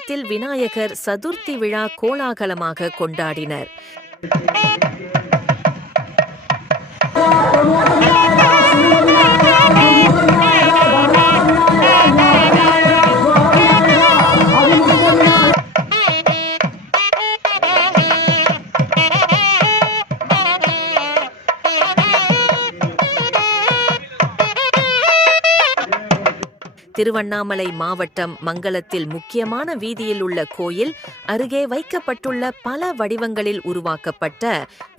மங்கலத்தில் விநாயகர் சதுர்த்தி விழா கோலாகலமாக கொண்டாடினர். திருவண்ணாமலை மாவட்டம் மங்கலத்தில் முக்கியமான வீதியில் உள்ள கோயில் அருகே வைக்கப்பட்டுள்ள பல வடிவங்களில் உருவாக்கப்பட்ட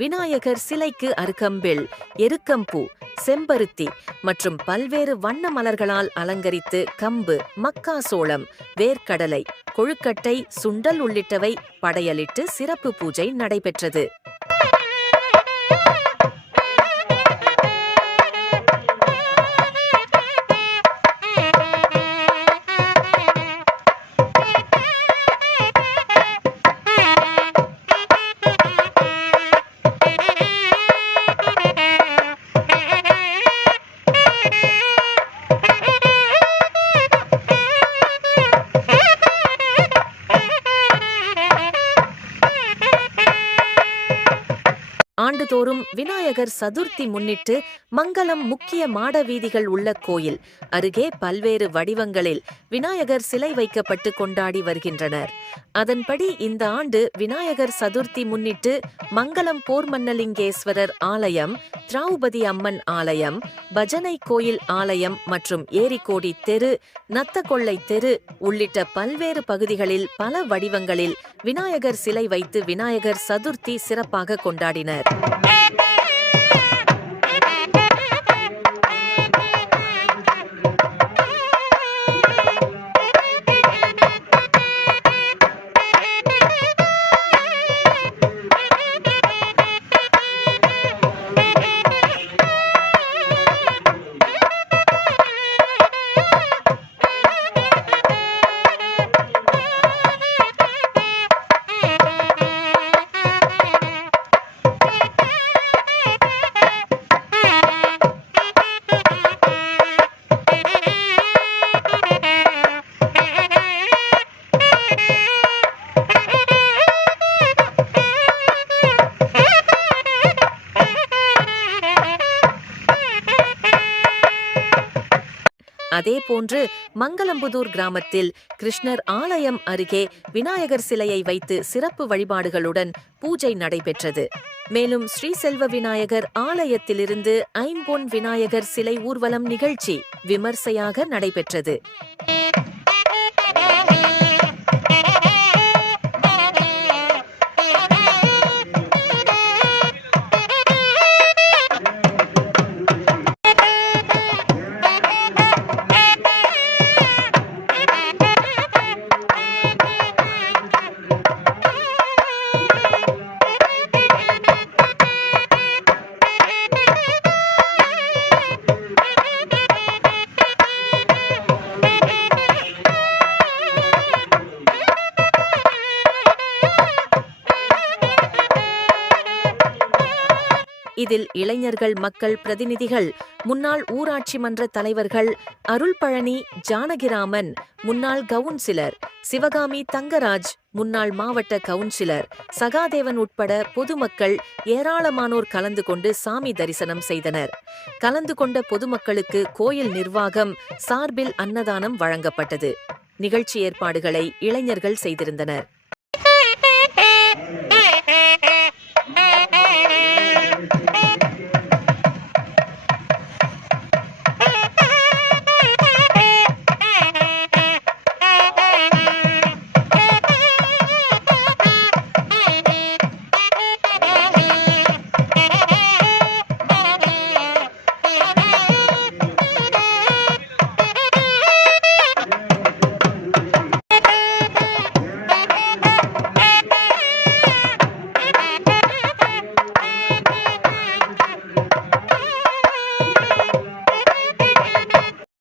விநாயகர் சிலைக்கு அருகம்பில், எருக்கம்பூ, செம்பருத்தி மற்றும் பல்வேறு வண்ண மலர்களால் அலங்கரித்து கம்பு, மக்காசோளம், வேர்க்கடலை, கொழுக்கட்டை, சுண்டல் உள்ளிட்டவை படையலிட்டு சிறப்பு பூஜை நடைபெற்றது. ஆண்டுதோறும் விநாயகர் சதுர்த்தி முன்னிட்டு மங்கலம் முக்கிய மாட வீதிகள் உள்ள கோயில் அருகே பல்வேறு வடிவங்களில் விநாயகர் சிலை வைக்கப்பட்டு கொண்டாடி வருகின்றனர். அதன்படி இந்த ஆண்டு விநாயகர் சதுர்த்தி முன்னிட்டு மங்கலம் போர்மன்னலிங்கேஸ்வரர் ஆலயம், திரௌபதி அம்மன் ஆலயம், பஜனை கோயில் ஆலயம் மற்றும் ஏரிக்கோடி தெரு, நத்தக்கொள்ளை தெரு உள்ளிட்ட பல்வேறு பகுதிகளில் பல வடிவங்களில் விநாயகர் சிலை வைத்து விநாயகர் சதுர்த்தி சிறப்பாக கொண்டாடினர். அதேபோன்று மங்கலம்புதூர் கிராமத்தில் கிருஷ்ணர் ஆலயம் அருகே விநாயகர் சிலையை வைத்து சிறப்பு வழிபாடுகளுடன் பூஜை நடைபெற்றது. மேலும் ஸ்ரீ செல்வ விநாயகர் ஆலயத்திலிருந்து ஐம்பொன் விநாயகர் சிலை ஊர்வலம் நிகழ்ச்சி விமர்சையாக நடைபெற்றது. இதில் இளைஞர்கள், மக்கள் பிரதிநிதிகள், முன்னாள் ஊராட்சி மன்ற தலைவர்கள், அருள்பழனி ஜானகிராமன், முன்னாள் கவுன்சிலர் சிவகாமி தங்கராஜ், முன்னாள் மாவட்ட கவுன்சிலர் சகாதேவன் உட்பட பொதுமக்கள் ஏராளமானோர் கலந்து கொண்டு சாமி தரிசனம் செய்தனர். கலந்து கொண்ட பொதுமக்களுக்கு கோயில் நிர்வாகம் சார்பில் அன்னதானம் வழங்கப்பட்டது. நிகழ்ச்சி ஏற்பாடுகளை இளைஞர்கள் செய்திருந்தனர்.